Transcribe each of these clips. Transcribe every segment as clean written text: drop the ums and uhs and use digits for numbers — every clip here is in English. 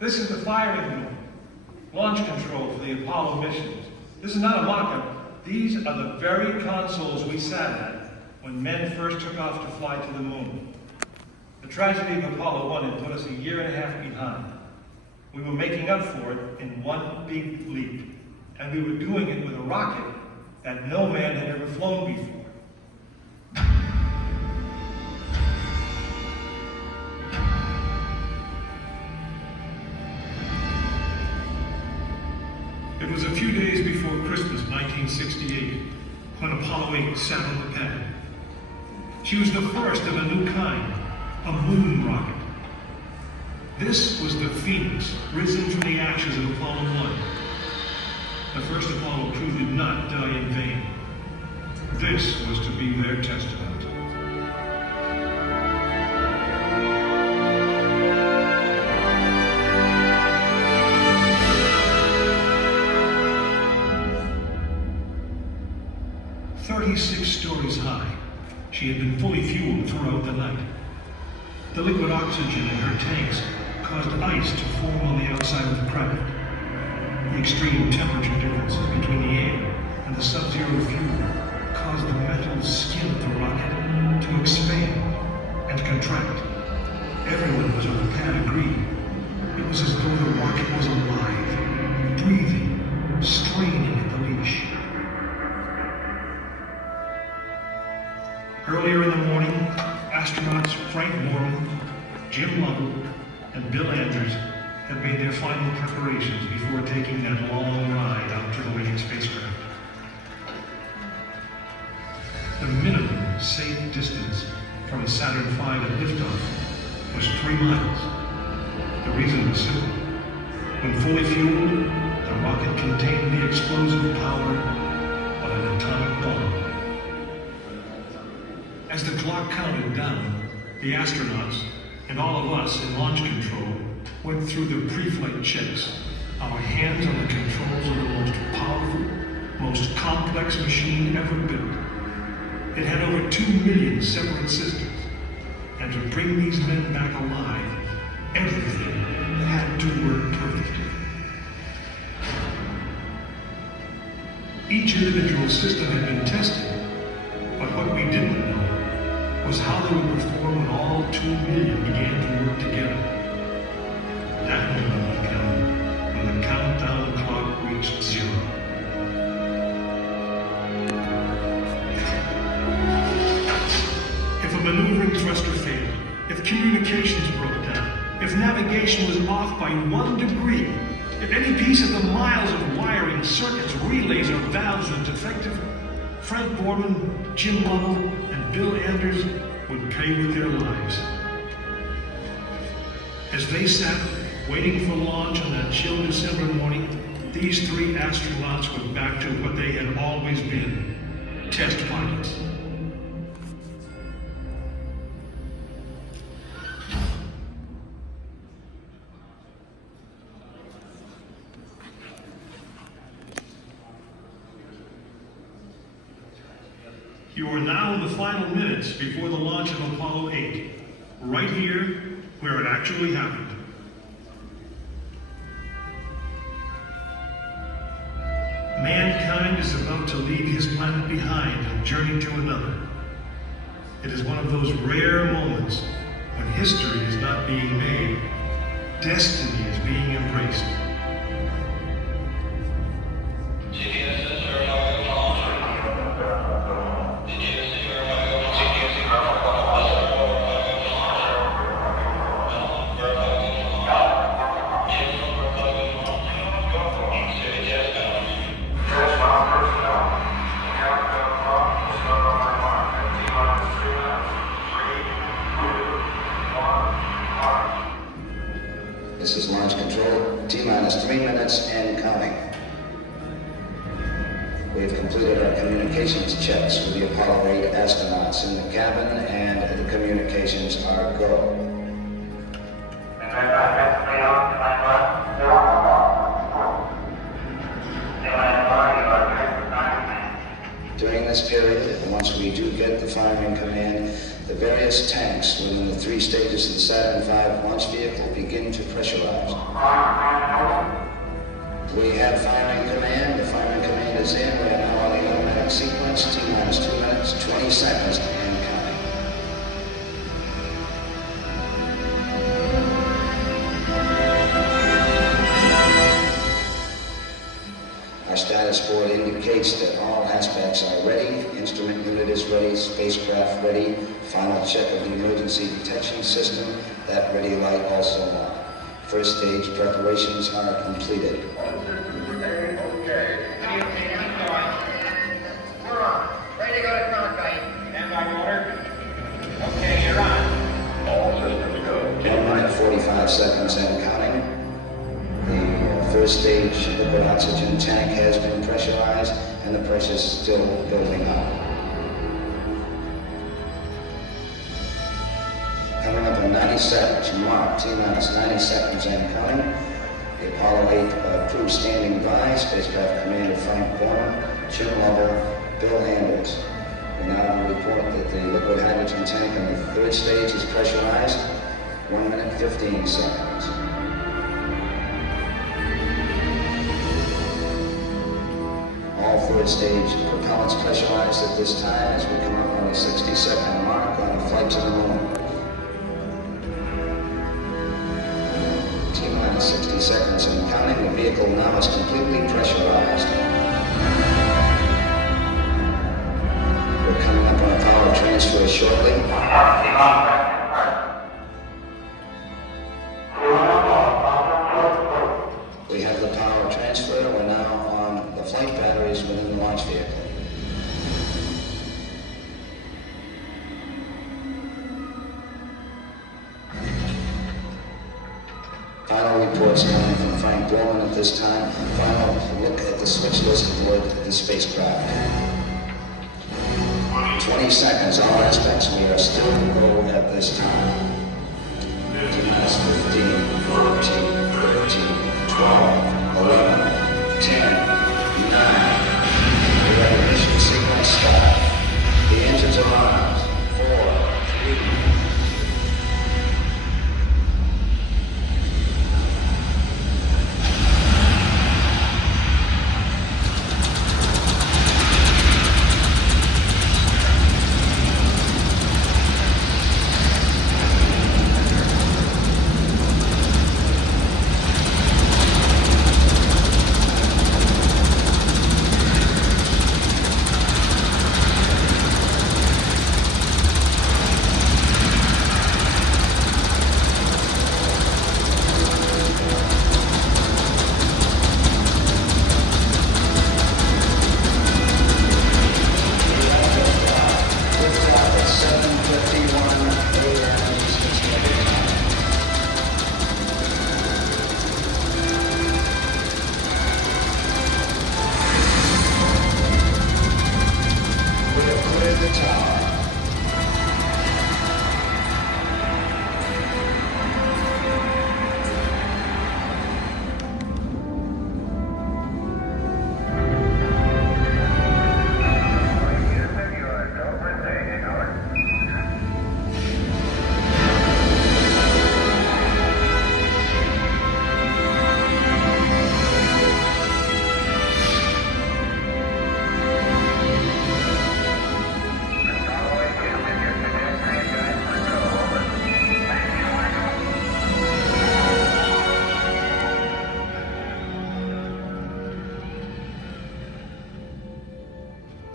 This is the firing room, launch control for the Apollo missions. This is not a mock-up. These are the very consoles we sat at when men first took off to fly to the moon. The tragedy of Apollo 1 had put us a year and a half behind. We were making up for it in one big leap, and we were doing it with a rocket that no man had ever flown before. It was a few days before Christmas, 1968, when Apollo 8 sat on the pad. She was the first of a new kind, a moon rocket. This was the Phoenix, risen from the ashes of Apollo 1. The first Apollo crew did not die in vain. This was to be their testament. "36 stories high, she had been fully fueled throughout the night. The liquid oxygen in her tanks caused ice to form on the outside of the craft. The extreme temperature differences between the air and the sub-zero fuel caused the metal skin of the rocket to expand and contract. Everyone was on the pad agreed. It was as though the rocket was alive, breathing, straining at the leash. Earlier in the morning, astronauts Frank Borman, Jim Lovell, and Bill Andrews had made their final preparations before taking that long ride out to the waiting spacecraft. The minimum safe distance from Saturn V at liftoff was 3 miles. The reason was simple. When fully fueled, the rocket contained the explosive power of an atomic bomb. As the clock counted down, the astronauts and all of us in launch control went through the pre-flight checks, our hands on the controls of the most powerful, most complex machine ever built. It had over 2 million separate systems, and to bring these men back alive, everything had to work perfectly. Each individual system had been tested, but what we didn't know was how they would perform when all 2 million began to work together. That moment would come when the countdown clock reached 0. If a maneuvering thruster failed, if communications broke down, if navigation was off by 1 degree, if any piece of the miles of wiring, circuits, relays, or valves was defective, Frank Borman, Jim Lovell, and Bill Anders would pay with their lives. As they sat waiting for launch on that chill December morning, these 3 astronauts went back to what they had always been: test pilots. You are now in the final minutes before the launch of Apollo 8, right here where it actually happened. Mankind is about to leave his planet behind and journey to another. It is one of those rare moments when history is not being made, destiny is being embraced. This is launch control, T-minus 3 minutes and counting. We have completed our communications checks with the Apollo 8 astronauts in the cabin, and the communications are go. During this period, once we do get the firing command, the various tanks within the 3 stages of the Saturn V launch vehicle begin to pressurize. We have firing command. The firing command is in. We are now on the automatic sequence. T-minus 2 minutes, 20 seconds, and counting. Our status board indicates that all aspects are ready. Instrument unit is ready. Spacecraft ready. Final check of the emergency detection system. That ready light also on. First stage preparations are completed. Okay. We're on. Ready to go to cockpit. Stand by order. Okay, you're on. All systems go. 1 minute 45 seconds and counting. The first stage liquid oxygen tank has been pressurized and the pressure is still building up. Coming up in 90 seconds, mark T-minus 90 seconds and counting. The Apollo 8 crew standing by, spacecraft commander Frank Borman, chin level, Bill Anders. We now report that the liquid hydrogen tank in the third stage is pressurized. 1 minute 15 seconds. All third stage propellants pressurized at this time as we come up on the 60-second mark on the flight to the moon. T-minus 60 seconds and counting. The vehicle now is completely pressurized. We're coming up on a power transfer shortly. We have the power transfer. We're now on the flight batteries within the launch vehicle. Final reports coming from Frank Borman at this time. Final look at the switch list aboard the spacecraft. 20 seconds, all aspects. We are still low at this time. T-minus 15, 14, 13, 12, 11, 10, 9. We have ignition sequence start. The engines are on. 4, 3.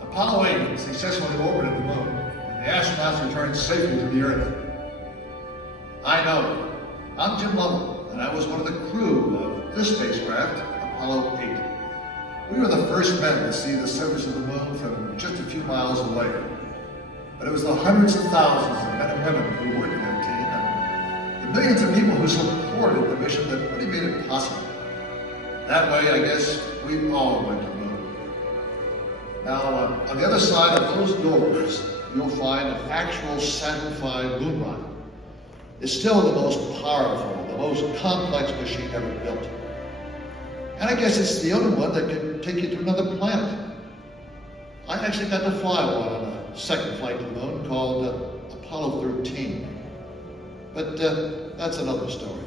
Apollo 8 successfully orbited the moon, and the astronauts returned safely to the Earth. I know. I'm Jim Lovell, and I was one of the crew of this spacecraft, Apollo 8. We were the first men to see the surface of the moon from just a few miles away. But it was the hundreds of thousands of men and women who worked in that team, and the millions of people who supported the mission that really made it possible. That way, I guess, we all went to the moon. Now, on the other side of those doors, you'll find an actual Saturn V moon rocket. It's still the most powerful, the most complex machine ever built. And I guess it's the only one that can take you to another planet. I I actually got to fly one on a second flight to the moon called Apollo 13. But that's another story.